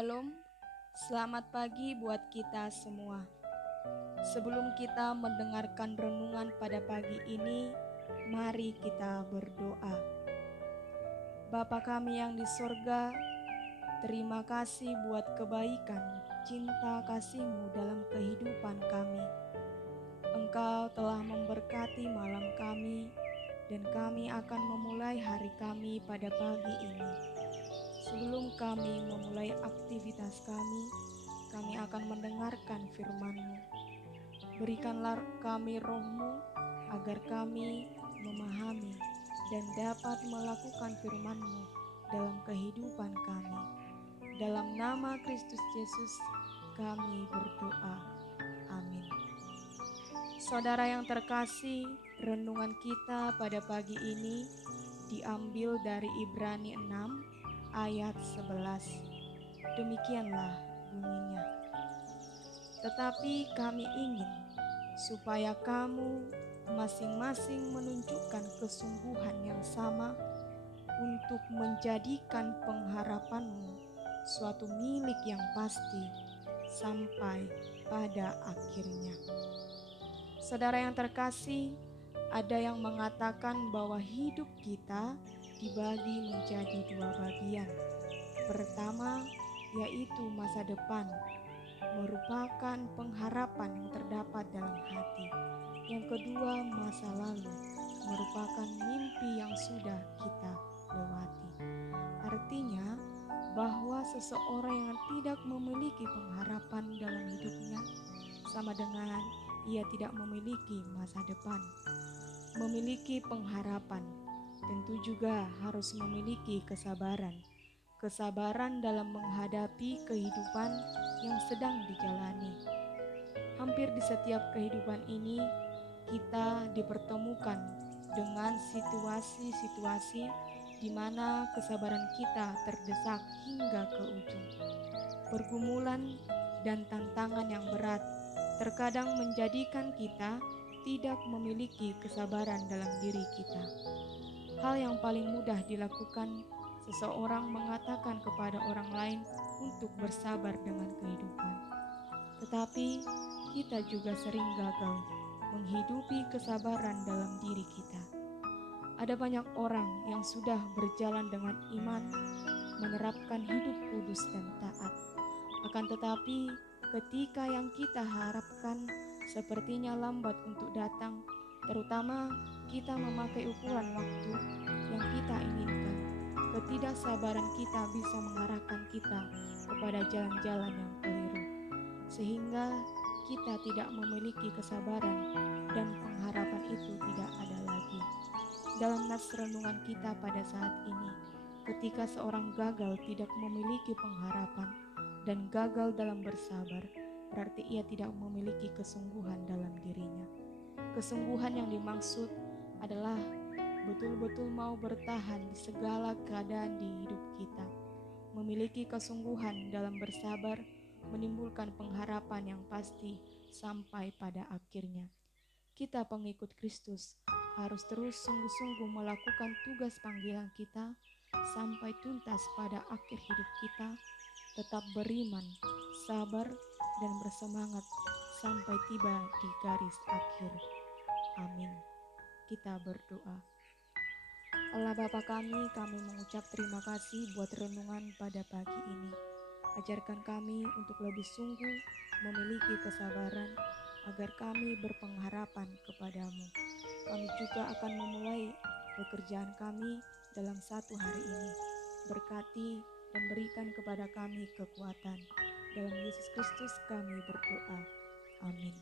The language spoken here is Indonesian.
Shalom, selamat pagi buat kita semua. Sebelum kita mendengarkan renungan pada pagi ini, mari kita berdoa. Bapa kami yang di sorga, terima kasih buat kebaikan, cinta kasih-Mu dalam kehidupan kami. Engkau telah memberkati malam kami, dan kami akan memulai hari kami pada pagi ini. Sebelum kami memulai aktivitas kami akan mendengarkan firman-Mu. Berikanlah kami roh-Mu agar kami memahami dan dapat melakukan firman-Mu dalam kehidupan kami. Dalam nama Kristus Yesus kami berdoa. Amin. Saudara yang terkasih, renungan kita pada pagi ini diambil dari Ibrani 6 ayat 11. Demikianlah bunyinya. Tetapi kami ingin supaya kamu masing-masing menunjukkan kesungguhan yang sama untuk menjadikan pengharapanmu suatu milik yang pasti sampai pada akhirnya. Saudara yang terkasih, ada yang mengatakan bahwa hidup kita dibagi menjadi dua bagian. Pertama, yaitu masa depan, merupakan pengharapan yang terdapat dalam hati. Yang kedua, masa lalu, merupakan mimpi yang sudah kita lewati. Artinya, bahwa seseorang yang tidak memiliki pengharapan dalam hidupnya sama dengan ia tidak memiliki masa depan. Memiliki pengharapan tentu juga harus memiliki kesabaran. Kesabaran dalam menghadapi kehidupan yang sedang dijalani. Hampir di setiap kehidupan ini, kita dipertemukan dengan situasi-situasi di mana kesabaran kita terdesak hingga ke ujung. Pergumulan dan tantangan yang berat terkadang menjadikan kita tidak memiliki kesabaran dalam diri kita. Hal yang paling mudah dilakukan seseorang mengatakan kepada orang lain untuk bersabar dengan kehidupan. Tetapi kita juga sering gagal menghidupi kesabaran dalam diri kita. Ada banyak orang yang sudah berjalan dengan iman, menerapkan hidup kudus dan taat. Akan tetapi ketika yang kita harapkan sepertinya lambat untuk datang, terutama kita memakai ukuran waktu yang kita inginkan, ketidaksabaran kita bisa mengarahkan kita kepada jalan-jalan yang keliru, sehingga kita tidak memiliki kesabaran dan pengharapan itu tidak ada lagi. Dalam nas renungan kita pada saat ini, ketika seorang gagal tidak memiliki pengharapan dan gagal dalam bersabar, berarti ia tidak memiliki kesungguhan dalam dirinya. Kesungguhan yang dimaksud adalah betul-betul mau bertahan di segala keadaan di hidup kita. Memiliki kesungguhan dalam bersabar menimbulkan pengharapan yang pasti sampai pada akhirnya. Kita pengikut Kristus harus terus sungguh-sungguh melakukan tugas panggilan kita sampai tuntas pada akhir hidup kita, tetap beriman, sabar, dan bersemangat sampai tiba di garis akhir. Amin. Kita berdoa. Allah Bapa kami mengucap terima kasih buat renungan pada pagi ini. Ajarkan kami untuk lebih sungguh memiliki kesabaran agar kami berpengharapan kepadamu. Kami juga akan memulai pekerjaan kami dalam satu hari ini. Berkati dan berikan kepada kami kekuatan. Dalam Yesus Kristus kami berdoa. Amin.